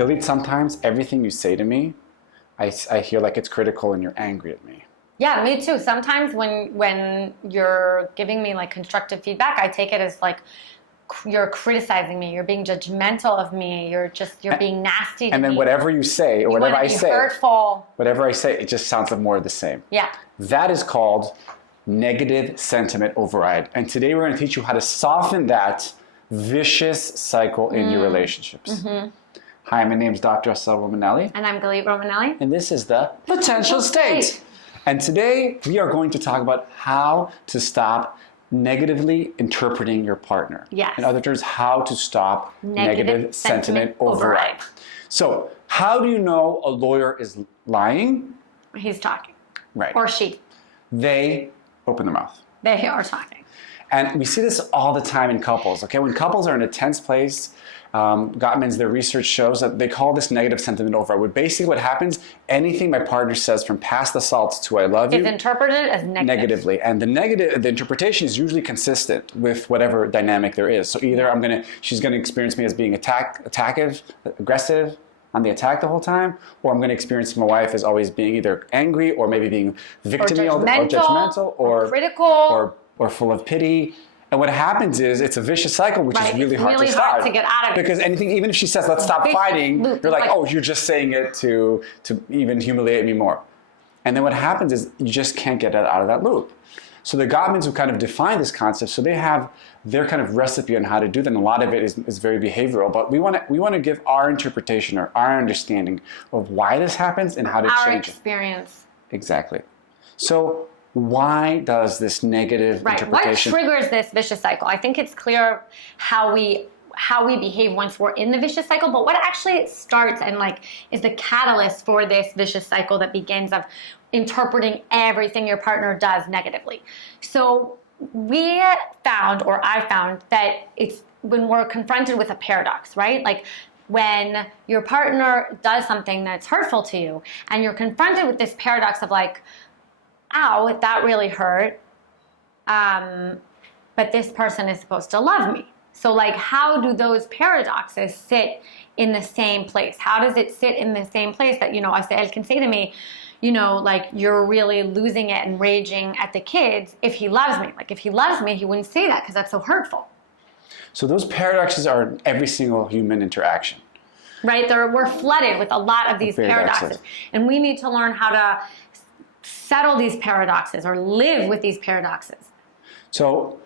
Galit, sometimes everything you say to me, I hear like it's critical and you're angry at me. Yeah, me too. Sometimes when you're giving me like constructive feedback, I take it as like you're criticizing me, you're being judgmental of me, you're being nasty to me. And then whatever you say, or whatever I say, hurtful. Whatever I say, it just sounds like more of the same. Yeah. That is called negative sentiment override. And today we're going to teach you how to soften that vicious cycle in your relationships. Mm-hmm. Hi, my name is Dr. Assael Romanelli. And I'm Galit Romanelli. And this is the Potential State. And today we are going to talk about how to stop negatively interpreting your partner. Yes. In other words, how to stop negative sentiment override. So, how do you know a lawyer is lying? He's talking. Right. Or she. They open their mouth. They are talking. And we see this all the time in couples, okay? When couples are in a tense place, Gottman's, their research shows that they call this negative sentiment override. Where basically what happens, anything my partner says from past assaults to I love you is interpreted as negatively. And the interpretation is usually consistent with whatever dynamic there is. So either she's gonna experience me as being aggressive, on the attack the whole time, or I'm going to experience my wife as always being either angry or maybe being victim-y or judgmental or critical or full of pity. And what happens is it's a vicious cycle, which is really hard to stop. Hard to get out of it. Because anything, even if she says, let's stop fighting, you're like, oh, you're just saying it to even humiliate me more. And then what happens is you just can't get out of that loop. So the Gottmans who kind of define this concept, so they have their kind of recipe on how to do that, and a lot of it is very behavioral, but we want to give our interpretation or our understanding of why this happens and how to change it. Our experience. Exactly. So why does this negative interpretation... What triggers this vicious cycle? I think it's clear how we behave once we're in the vicious cycle, but what actually starts and like is the catalyst for this vicious cycle that begins of interpreting everything your partner does negatively. So we found, or I found, that it's when we're confronted with a paradox, right? Like when your partner does something that's hurtful to you and you're confronted with this paradox of like, ow, that really hurt, but this person is supposed to love me. So like, how do those paradoxes sit in the same place? How does it sit in the same place that, Assael can say to me, like, you're really losing it and raging at the kids if he loves me. Like, if he loves me, he wouldn't say that because that's so hurtful. So those paradoxes are in every single human interaction. Right? We're flooded with a lot of these paradoxes. And we need to learn how to settle these paradoxes or live with these paradoxes. So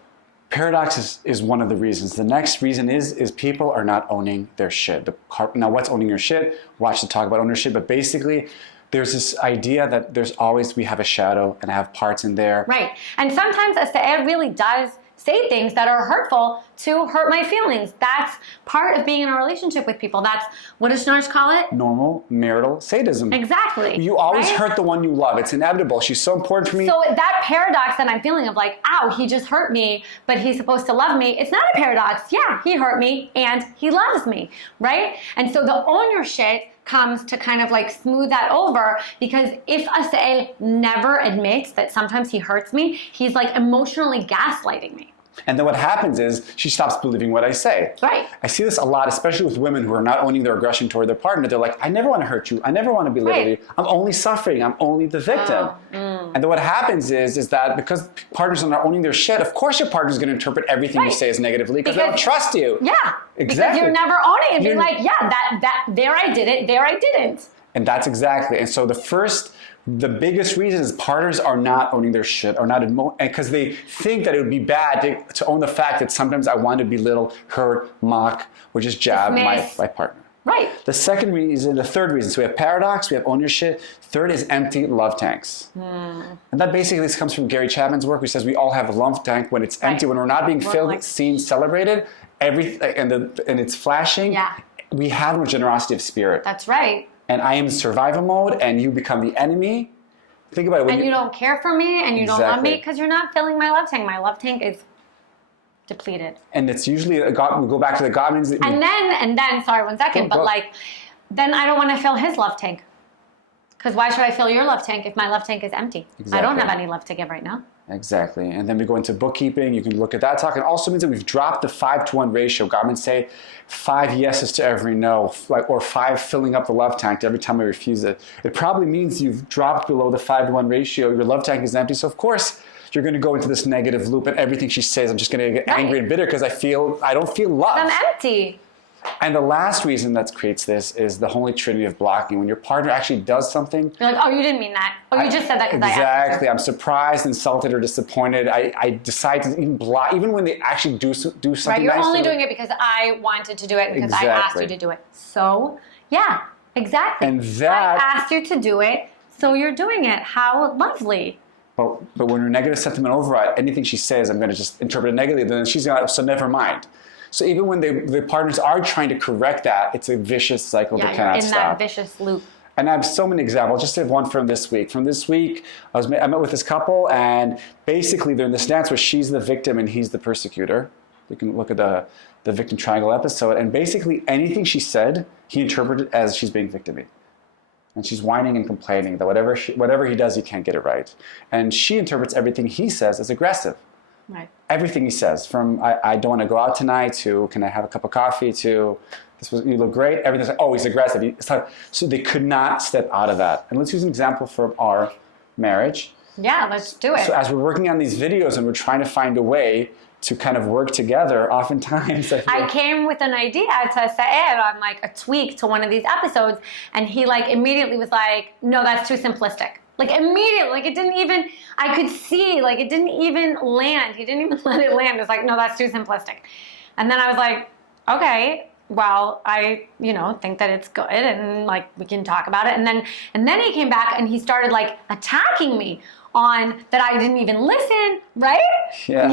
paradox is one of the reasons. The next reason is people are not owning their shit. Now, what's owning your shit? Watch the talk about ownership, but basically, there's this idea that we have a shadow and I have parts in there. Right. And sometimes Assael really does say things that are hurtful to hurt my feelings. That's part of being in a relationship with people. That's, what does Schnarch call it? Normal marital sadism. Exactly. You always hurt the one you love. It's inevitable. She's so important for me. So that paradox that I'm feeling of like, ow, he just hurt me, but he's supposed to love me. It's not a paradox. Yeah, he hurt me and he loves me, right? And so the own your shit comes to kind of like smooth that over, because if Assael never admits that sometimes he hurts me, he's like emotionally gaslighting me. And then what happens is she stops believing what I say. Right. I see this a lot, especially with women who are not owning their aggression toward their partner. They're like, I never want to hurt you. I never want to belittle you. I'm only suffering. I'm only the victim. And then what happens is that because partners are not owning their shit, of course your partner's going to interpret everything you say as negatively because they don't trust you. Yeah. Exactly. Because you're never owning it and being like, yeah, there I did it, there I didn't. And that's exactly. And so the biggest reason is partners are not owning their shit, or not because they think that it would be bad to own the fact that sometimes I want to belittle, hurt, mock, or just jab my partner. Right. The third reason, so we have paradox, we have own your shit. Third is empty love tanks. And that basically comes from Gary Chapman's work, who says we all have a love tank when it's empty, when we're not being filled, seen, celebrated, and it's flashing. Yeah. We have no generosity of spirit. That's right. And I am in survival mode, and you become the enemy. Think about it. And you don't care for me, and you don't love me because you're not filling my love tank. My love tank is depleted. And it's usually, we go back to the Gottmans. And then, sorry, 1 second, but then I don't want to fill his love tank. Because why should I fill your love tank if my love tank is empty? Exactly. I don't have any love to give right now. Exactly. And then we go into bookkeeping. You can look at that talk. It also means that we've dropped the 5-to-1 ratio. Gottman say 5 yeses to every no, or 5 filling up the love tank every time I refuse it. It probably means you've dropped below the 5-to-1 ratio. Your love tank is empty. So of course, you're going to go into this negative loop, and everything she says, I'm just going to get angry and bitter because I don't feel love. I'm empty. And the last reason that creates this is the holy trinity of blocking. When your partner actually does something, You're like, oh, you didn't mean that. Oh, you just said that because I asked. Exactly. I'm surprised, insulted, or disappointed. I decide to even block, even when they actually do something Right, you're nice only doing it because I wanted to do it, because I asked you to do it. So, yeah, exactly. And that, I asked you to do it, so you're doing it. How lovely. but when her negative sentiment override, anything she says, I'm going to just interpret it negatively, then she's going to, so never mind. So even when the partners are trying to correct that, it's a vicious cycle that cannot stop. Yeah, you're in that vicious loop. And I have so many examples. Just to have one from this week. From this week, I met with this couple, and basically they're in this dance where she's the victim and he's the persecutor. You can look at the victim triangle episode, and basically anything she said, he interpreted as she's being victim-y. And she's whining and complaining that whatever he does, he can't get it right. And she interprets everything he says as aggressive. Right. Everything he says, from I don't want to go out tonight to can I have a cup of coffee to you look great. Everything's like, oh, he's aggressive. So they could not step out of that. And let's use an example from our marriage. Yeah, let's do it. So as we're working on these videos and we're trying to find a way to kind of work together, oftentimes I came with an idea to Assael on like a tweak to one of these episodes, and he like immediately was like, no, that's too simplistic. Like immediately, like it didn't even, I could see, like it didn't even land. He didn't even let it land. It was like, no, that's too simplistic. And then I was like, okay, well, I, think that it's good and like we can talk about it. And then he came back and he started like attacking me on that I didn't even listen, right? Yeah.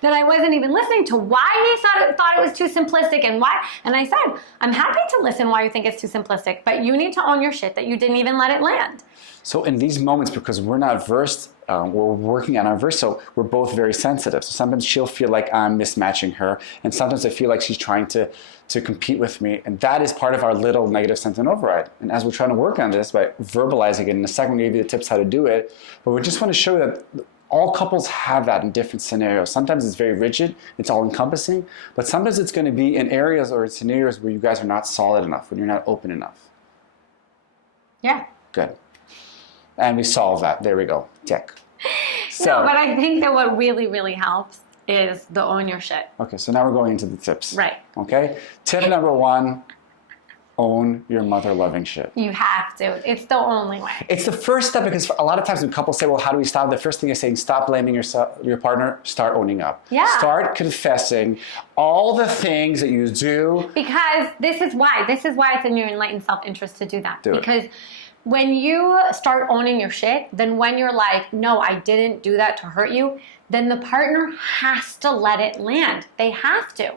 That I wasn't even listening to why he thought it was too simplistic and why. And I said, I'm happy to listen why you think it's too simplistic, but you need to own your shit that you didn't even let it land. So in these moments, because we're not versed, we're working on our verse, so we're both very sensitive. So sometimes she'll feel like I'm mismatching her, and sometimes I feel like she's trying to compete with me, and that is part of our little negative sentiment override. And as we're trying to work on this by verbalizing it, in a second we'll give you the tips how to do it, but we just want to show that all couples have that in different scenarios. Sometimes it's very rigid, it's all-encompassing, but sometimes it's going to be in areas or scenarios where you guys are not solid enough, when you're not open enough. Yeah. Good. And we solve that. There we go. Check. No, but I think that what really, really helps is the own your shit. Okay, so now we're going into the tips. Right. Okay? Tip number 1, own your mother-loving shit. You have to. It's the only way. It's the first step, because a lot of times when couples say, well, how do we stop? The first thing is saying, stop blaming your partner, start owning up. Yeah. Start confessing all the things that you do. Because this is why it's in your enlightened self-interest to do that. Because when you start owning your shit, then when you're like, no, I didn't do that to hurt you, then the partner has to let it land. They have to.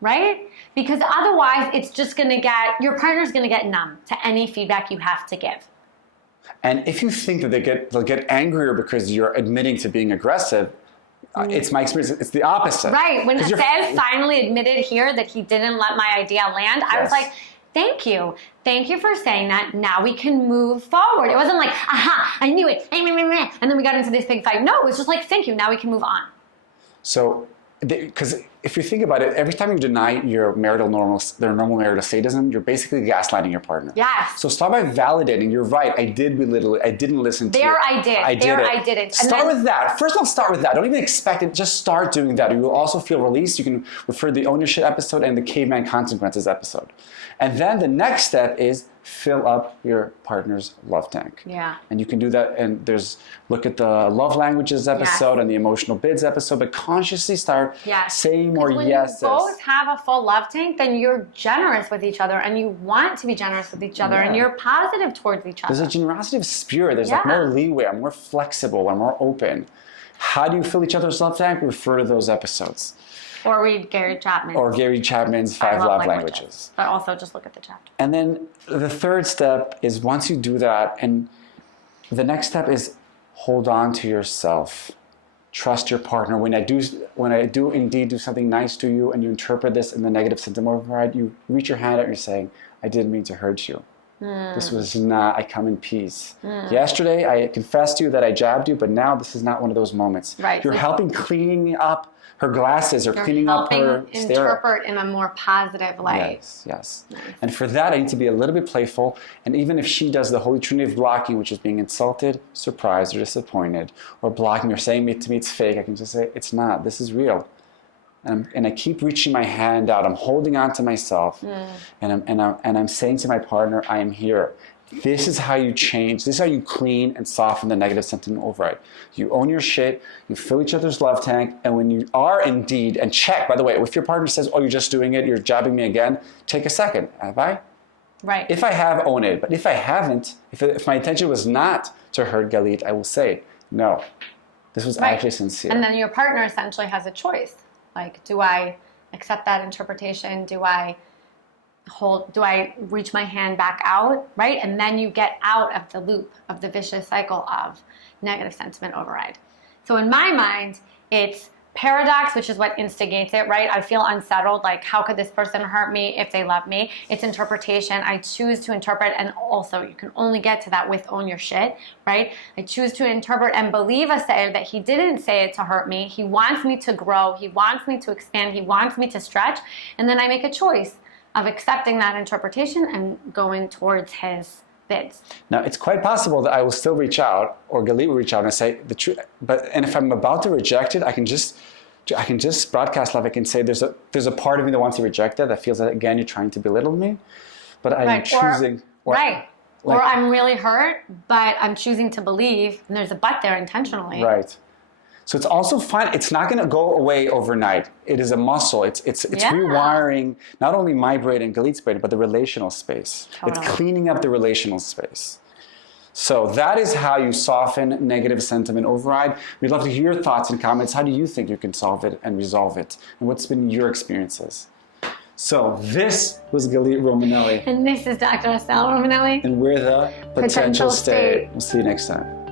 Right? Because otherwise, it's just going to your partner's going to get numb to any feedback you have to give. And if you think that they'll get angrier because you're admitting to being aggressive, it's my experience, it's the opposite. Right. When Assael finally admitted here that he didn't let my idea land, I was like, thank you. Thank you for saying that. Now we can move forward. It wasn't like, aha, I knew it. And then we got into this big fight. No, it was just like, thank you. Now we can move on. So, because if you think about it, every time you deny their normal marital sadism, you're basically gaslighting your partner. Yes. So start by validating. You're right. I did belittle it. I didn't listen to it. I didn't. Start with that. First of all, start with that. Don't even expect it. Just start doing that. You will also feel released. You can refer to the ownership episode and the caveman consequences episode. And then the next step is fill up your partner's love tank. Yeah. And you can do that, and look at the love languages episode and the emotional bids episode, but consciously start saying more yeses. When you both have a full love tank, then you're generous with each other, and you want to be generous with each other, and you're positive towards each other. There's a generosity of spirit. There's like more leeway. I'm more flexible. I'm more open. How do you fill each other's love tank? Refer to those episodes. Or read Gary Chapman. Or Gary Chapman's 5 Love Languages. But also just look at the chapter. And then the third step is once you do that, and the next step is hold on to yourself. Trust your partner. When I do indeed do something nice to you and you interpret this in the negative symptom override, you reach your hand out and you're saying, I didn't mean to hurt you. This was not, I come in peace. Yesterday, I confessed to you that I jabbed you, but now this is not one of those moments. Right. You're helping cleaning up her glasses or cleaning up her stare. Interpret in a more positive light. Yes. And for that, I need to be a little bit playful. And even if she does the Holy Trinity of blocking, which is being insulted, surprised, or disappointed, or blocking or saying to me it's fake, I can just say, it's not. This is real. And I keep reaching my hand out. I'm holding on to myself. And I'm saying to my partner, I am here. This is how you change. This is how you clean and soften the negative sentiment override. You own your shit. You fill each other's love tank. And when you are indeed, and check, by the way, if your partner says, oh, you're just doing it, you're jabbing me again, take a second. Have I? Right. If I have, own it. But if I haven't, if my intention was not to hurt Galit, I will say, no, this was actually sincere. And then your partner essentially has a choice. Like, do I accept that interpretation? Do I reach my hand back out, right? And then you get out of the loop of the vicious cycle of negative sentiment override. So in my mind, it's paradox, which is what instigates it, right? I feel unsettled, like how could this person hurt me if they love me? It's interpretation. I choose to interpret, and also you can only get to that with own your shit, right? I choose to interpret and believe Assael that he didn't say it to hurt me. He wants me to grow. He wants me to expand. He wants me to stretch. And then I make a choice of accepting that interpretation and going towards his bids. Now, it's quite possible that I will still reach out, or Galit will reach out and say the truth. And if I'm about to reject it, I can just broadcast love. I can say there's a part of me that wants to reject it, that feels that, again, you're trying to belittle me. But I'm choosing. Or I'm really hurt, but I'm choosing to believe, and there's a but there intentionally. Right. So it's also fine. It's not going to go away overnight. It is a muscle. It's rewiring not only my brain and Galit's brain, but the relational space. Totally. It's cleaning up the relational space. So that is how you soften negative sentiment override. We'd love to hear your thoughts and comments. How do you think you can solve it and resolve it? And what's been your experiences? So this was Galit Romanelli. And this is Dr. Assael Romanelli. And we're the Potential State. We'll see you next time.